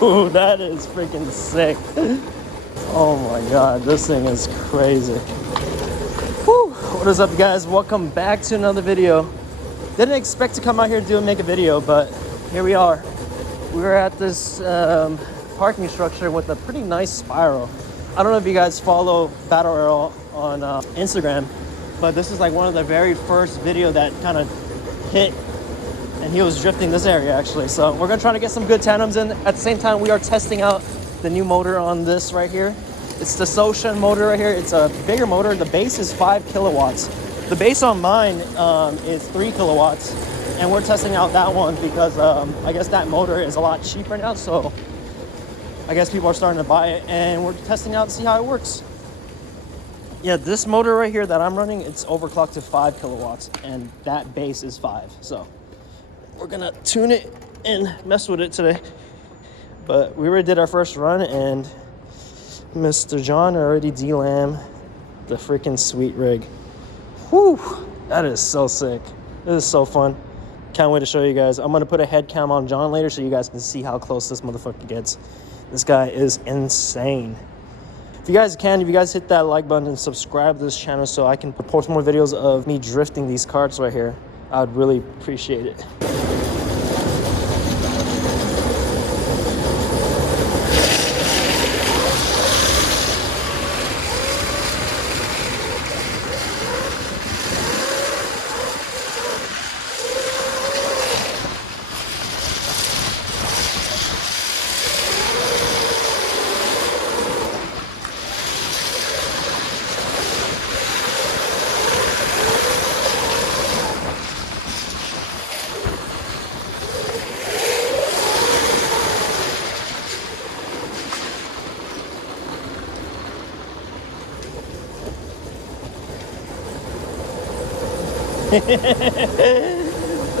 Ooh, that is freaking sick. Oh my god, this thing is crazy. Whew. What is up, guys? Welcome back to another video. Didn't expect to come out here and make a video, but here we are. We're at this parking structure with a pretty nice spiral. I don't know if you guys follow Battle Aero on Instagram, but this is like one of the very first video that kind of hit, and he was drifting this area actually. So we're gonna try to get some good tandems in. At the same time, we are testing out the new motor on this right here. It's the Soshin motor right here. It's a bigger motor. The base is 5 kilowatts. The base on mine is 3 kilowatts, and we're testing out that one because I guess that motor is a lot cheaper now. So I guess people are starting to buy it, and we're testing out to see how it works. Yeah, this motor right here that I'm running, it's overclocked to 5 kilowatts, and that base is 5. So we're gonna tune it and mess with it today. But we already did our first run, and Mr. John already DLAM the freaking sweet rig. Whew, that is so sick. This is so fun. Can't wait to show you guys. I'm gonna put a head cam on John later so you guys can see how close this motherfucker gets. This guy is insane. If you guys hit that like button and subscribe to this channel so I can post more videos of me drifting these karts right here, I would really appreciate it.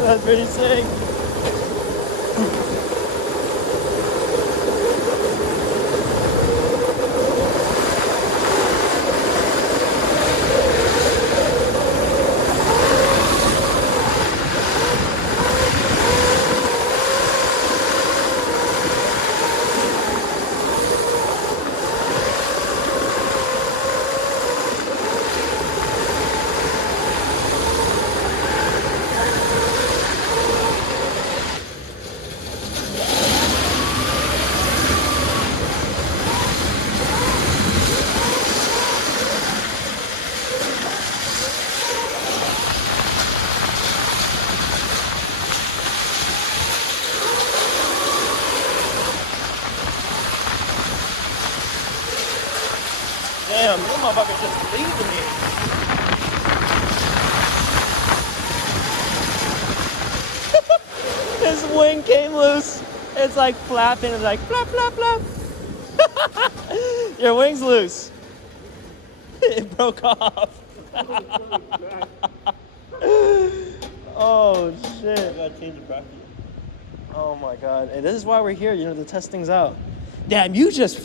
That's pretty sick. Damn, you motherfucker just leaving me. His wing came loose. It's like flapping. It's like flap, flap, flap. Your wing's loose. It broke off. Oh shit. I gotta change the bracket. Oh my god. And this is why we're here, to test things out. Damn, you just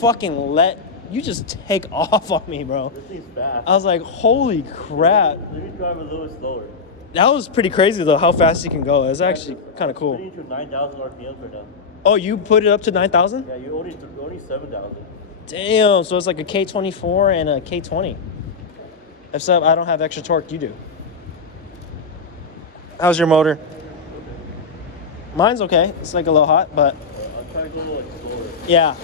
take off on me, bro. This thing's fast. I was like, holy crap. Let me drive a little slower. That was pretty crazy, though, how fast you can go. It's actually kind of cool. You're to 9,000 RPMs right now. Oh, you put it up to 9,000? Yeah, you're only 7,000. Damn, so it's like a K24 and a K20. Except I don't have extra torque, you do. How's your motor? Mine's okay. It's like a little hot, but... I'm trying to go a little slower. Yeah.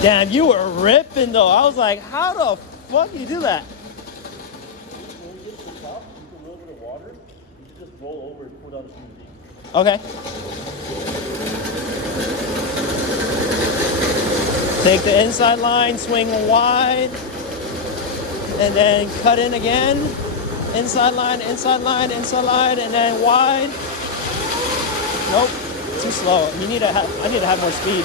Damn, you were ripping though. I was like, how the fuck do you do that? When you get to the top, you put a little bit of water. You just roll over and pull down the fuse. Okay. Take the inside line, swing wide, and then cut in again. Inside line, inside line, inside line, and then wide. Nope, too slow. I need to have more speed.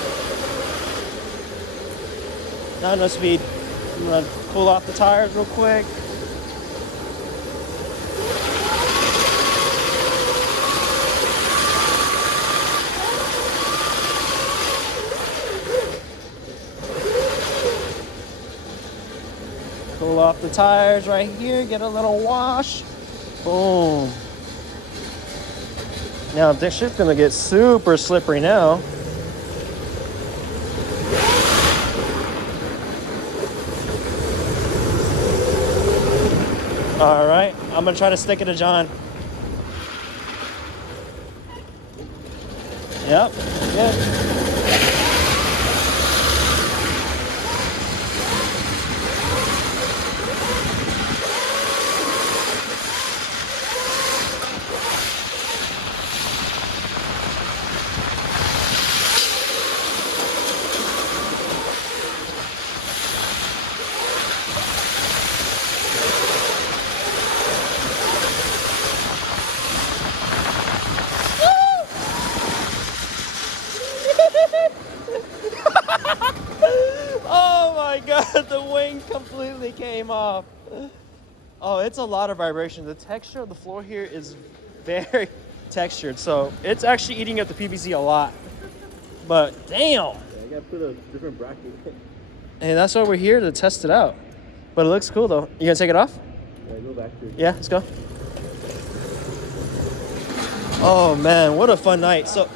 Not enough speed. I'm gonna pull off the tires real quick. Pull off the tires right here, get a little wash. Boom. Now this shit's gonna get super slippery now. All right, I'm gonna try to stick it to John. Yep, good. Oh my god, the wing completely came off. Oh, it's a lot of vibration. The texture of the floor here is very textured, so it's actually eating up the PVC a lot. But damn. Yeah, I gotta put a different bracket. And that's why we're here, to test it out. But it looks cool though. You gonna take it off? Yeah, go back to it. Yeah, let's go. Oh man, what a fun night. So,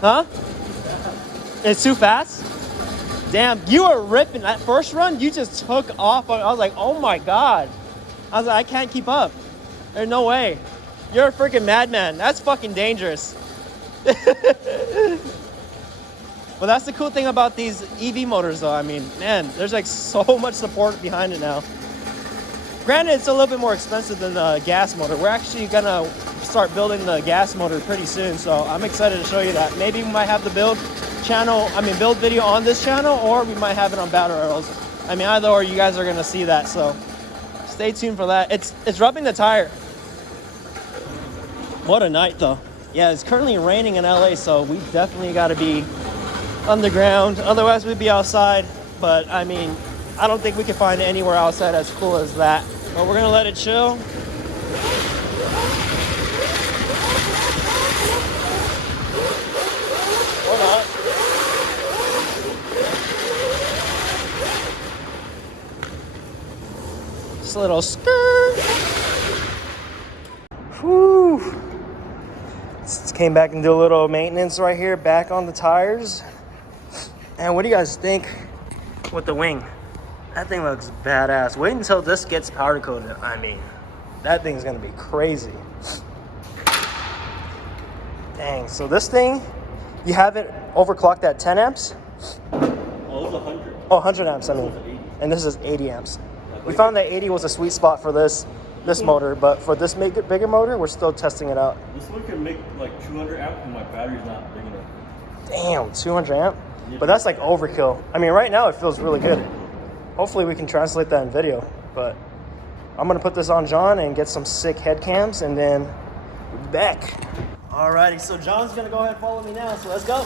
huh? It's too fast? Damn, you were ripping. That first run, you just took off. I was like, oh my God. I was like, I can't keep up. There's no way. You're a freaking madman. That's fucking dangerous. Well, that's the cool thing about these EV motors though. I mean, man, there's like so much support behind it now. Granted, it's a little bit more expensive than the gas motor. We're actually gonna start building the gas motor pretty soon, so I'm excited to show you that. Maybe we might have the build video on this channel, or we might have it on Battle Aeros. I mean, either or, you guys are gonna see that, so stay tuned for that. It's rubbing the tire. What a night though. Yeah, it's currently raining in LA, so we definitely gotta be underground. Otherwise we'd be outside, but I mean, I don't think we can find anywhere outside as cool as that. But we're gonna let it chill. Or not. Just a little skirt. Whew. Just came back and did a little maintenance right here, back on the tires. And what do you guys think with the wing? That thing looks badass. Wait until this gets powder coated. I mean, that thing's gonna be crazy. Dang, so this thing, you have it overclocked at 10 amps? Oh, it was 100. Oh, 100 amps, I mean. And this is 80 amps. We found that 80 was a sweet spot for this motor, but for this bigger motor, we're still testing it out. This one can make like 200 amps, and my battery's not big enough. Damn, 200 amp? But that's like overkill. I mean, right now it feels really good. Hopefully we can translate that in video, but I'm gonna put this on John and get some sick head cams, and then we'll be back. Alrighty, so John's gonna go ahead and follow me now, so let's go.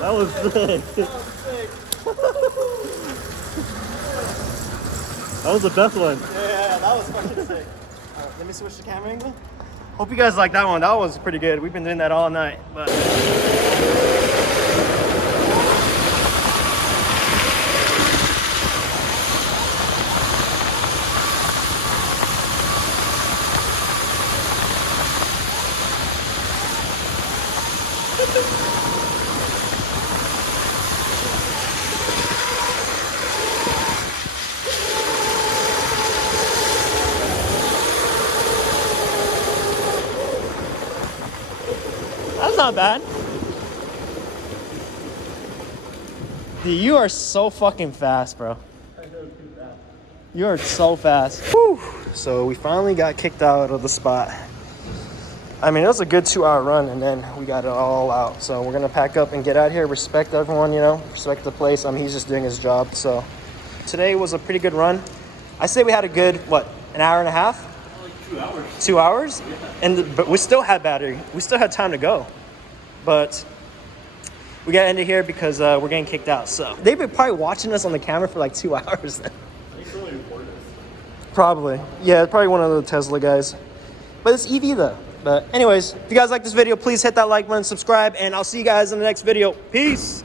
That was sick. That was the best one. Yeah, that was fucking sick. Alright, let me switch the camera angle. Hope you guys like that one. That was pretty good. We've been doing that all night, but that's not bad. Dude, you are so fucking fast, bro. You are so fast. Whew. So we finally got kicked out of the spot. I mean, it was a good 2-hour run, and then we got it all out. So we're gonna pack up and get out of here. Respect everyone, you know, respect the place. I mean, he's just doing his job. So today was a pretty good run. I say we had a good, what, an hour and a half? Like 2 hours. 2 hours? But we still had battery. We still had time to go. But we got to end it here because we're getting kicked out. So they've been probably watching us on the camera for like 2 hours then. I think somebody reported us. Probably. Yeah, probably one of the Tesla guys. But it's EV though. But anyways, if you guys like this video, please hit that like button, subscribe, and I'll see you guys in the next video. Peace.